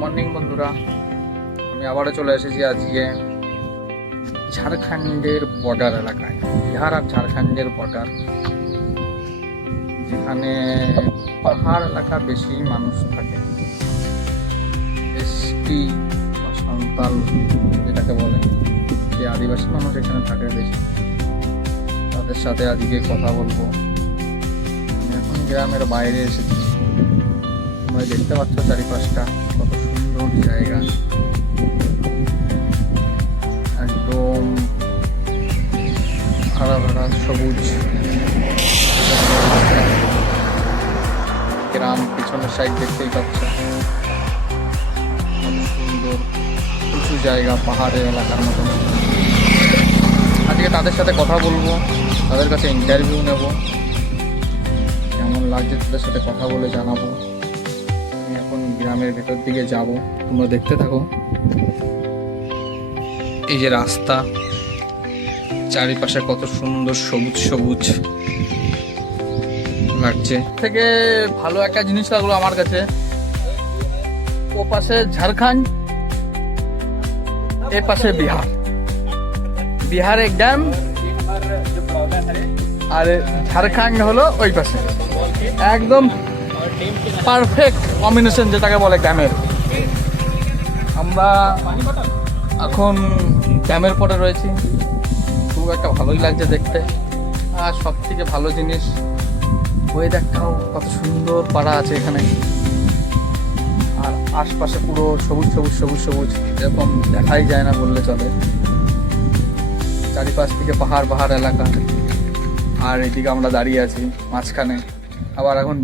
Morning বন্ধুরা, আমি আবারও চলে এসেছি আজকে ঝাড়খণ্ডের বর্ডার এলাকায়। বিহার আর ঝাড়খণ্ডের বর্ডার, যেখানে পাহাড় এলাকা বেশি মানুষ থাকে। এসটি বা সাঁওতাল যেটাকে বলে, যে আদিবাসী মানুষ এখানে থাকে বেশি, তাদের সাথে আজকে কথা বলবো। আমি এখন গ্রামের বাইরে এসেছি। তোমরা দেখতে পাচ্ছ চারিপাশটা কত সুন্দর জায়গা, একদম হারা ভরা সবুজ গ্রাম। পিছনের সাইড দেখতেই পাচ্ছ কত সুন্দর উঁচু জায়গা, পাহাড়ের এলাকার মতন। আজকে তাদের সাথে কথা বলবো, তাদের কাছে ইন্টারভিউ নেব, কেমন লাগছে তাদের সাথে কথা বলে জানাবো। আমি এখন গ্রামের ভেতর দিকে যাব, তোমরা দেখতে থাকো। এই যে রাস্তা, চারিপাশে কত সুন্দর সবুজ সবুজ লাগছে। থেকে ভালো একটা জিনিস লাগলো আমার কাছে, ও পাশে ঝাড়খণ্ড, এ পাশে বিহার। বিহার একদম আর ঝাড়খণ্ড হলো ওই পাশে। একদম পারফেক্ট কম্বিনেশন যেটাকে বলে গ্রামের। আমরা এখন ড্যামের পরে রয়েছি, খুব একটা ভালোই লাগছে দেখতে। আর সব থেকে ভালো জিনিস, ওয়েদারটাও কত সুন্দর পাড়া আছে এখানে। আর আশপাশে পুরো সবুজ সবুজ সবুজ সবুজ, এরকম দেখাই যায় না বললে চলে। চারিপাশ থেকে পাহাড় পাহাড় এলাকা, আর এদিকে আমরা দাঁড়িয়ে আছি মাঝখানে। আবার এখন